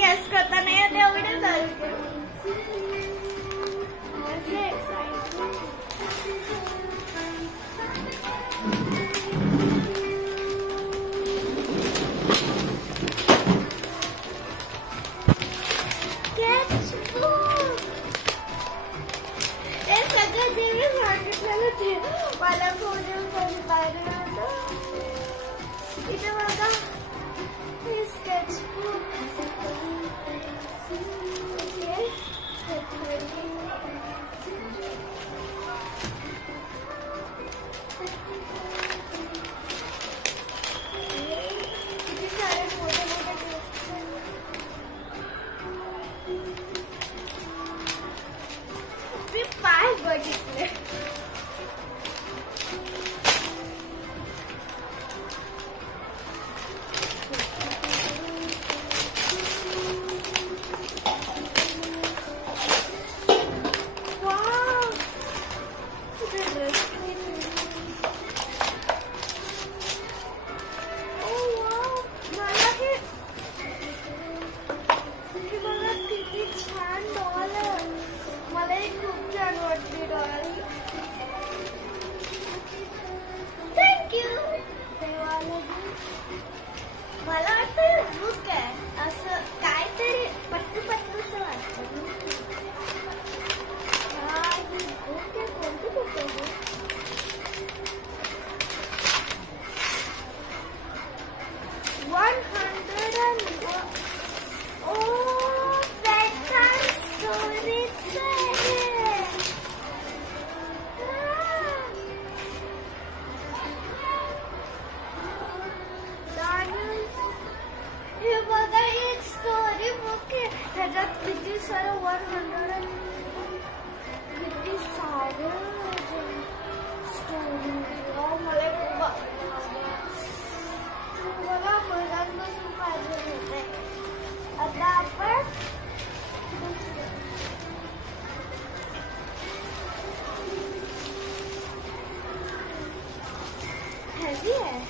Gas करता नाही येत एवढे चालते. हे सगळं जे मी सांगितलेलं ते मला फोन पाहिलं इथे बघा. हे स्केचबुक किती सारे मोठे मोठे मी पाय बघितले. मला वाटतं बुक आहे असं काहीतरी पट्टू पट्टूसं वाटतं. बुक आहे कोणती बुक आहे? 100 स्टोरीज हे बघा एक स्टोरी बुक आहे. ह्याच्यात किती सारं 100 किती सारे स्टोरी. मला खूप बघा मजापासून पाहिजे होते. आता आपण हेवी आहे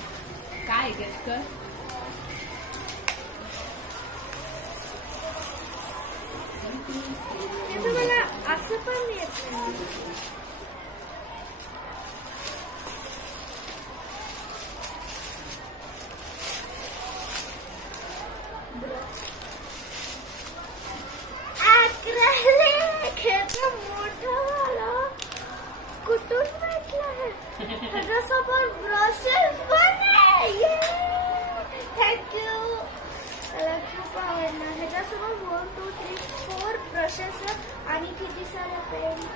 काय गेस कर. मला असं पण येत नाही. मोठं कुठून भेटलं ह्याच्यासोबत ब्रशेस पण आहे. थँक्यू. मला खूप आवडलं. ह्याच्यासोबत 1 2 3 4 ब्रशेस आणि किती सारे पेन्स.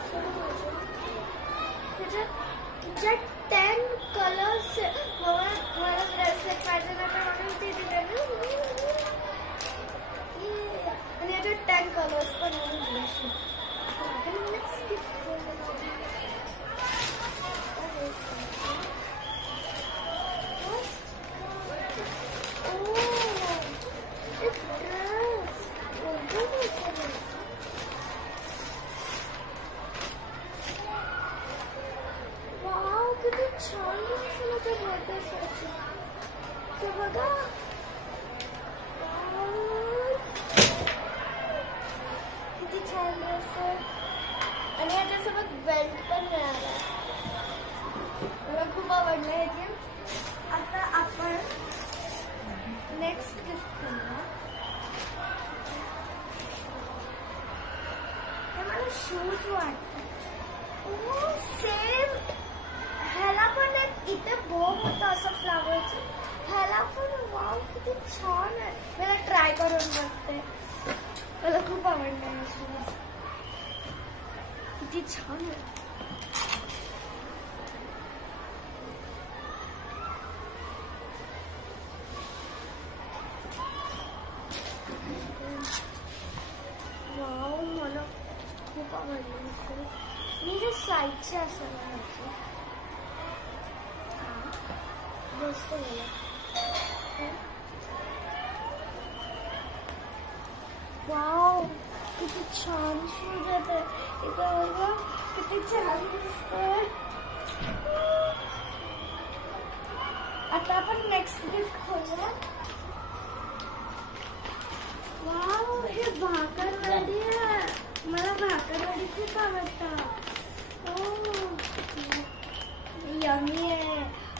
ह्याच्यात 10 कलर्स. मला ब्रशेस पाहिजे ना तर म्हणून ते दिले आणि ह्याच्यात 10 कलर्स पण ब्रशेस. किती छान माझ्या बर्थडेसाठी. ते बघा किती छान ड्रेस आहे. आणि याच्यासोबत बेल्ट पण मिळाला. मला खूप आवडलं हे. आता आपण नेक्स्ट गिफ्ट करूया. मला शूज वाटतात. सेम ह्याला पण एक इथे बॉम होतं असं फ्लावरचं. ह्याला पण वाव किती छान आहे. मला ट्राय करून बघते. मला खूप आवडलं हे शूज. किती छान आहे. वाव मला खूप आवडलं. मी हे साईडचे असायला पाहिजे. मस्त वाव किती छान शूज आहे. इथं बघा किती छान दिसतंय. आता आपण नेक्स्ट गिफ्ट खोलूया. वाव भाकरवडी आहे. मला भाकरवडी खूप आवडतात. यम्मी आहे.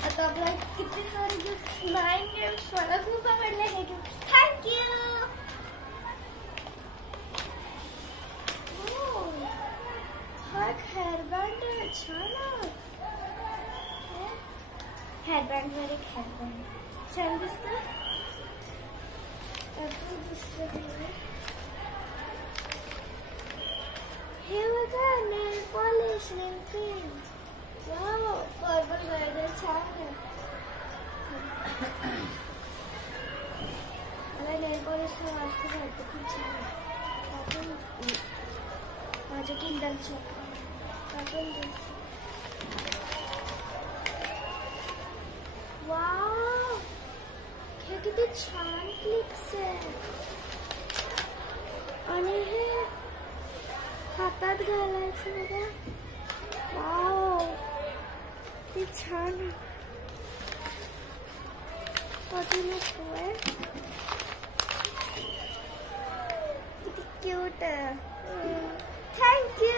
आता आपल्याला किती सारे गिफ्ट 9 गिफ्ट मला खूप आवडले हे गिफ्ट. थँक्यू. हा हेअरबँड आहे. छान आहे. हेअरबँड वर एक हेअरबँड छान दिसतं. हे बघा नेल पॉलिश नेल पेंट. वाव पर्पल कलर छान आहे. मला नेल पॉलिश वाटतं खूप छान आहे. माझ्या किंडलची आपण वाव हे किती छान क्लिप्स आहे. आणि हे हातात घालायचं बघा. वाव किती छान आहे. किती मस्त आहे. किती क्यूट आहे. थँक्यू.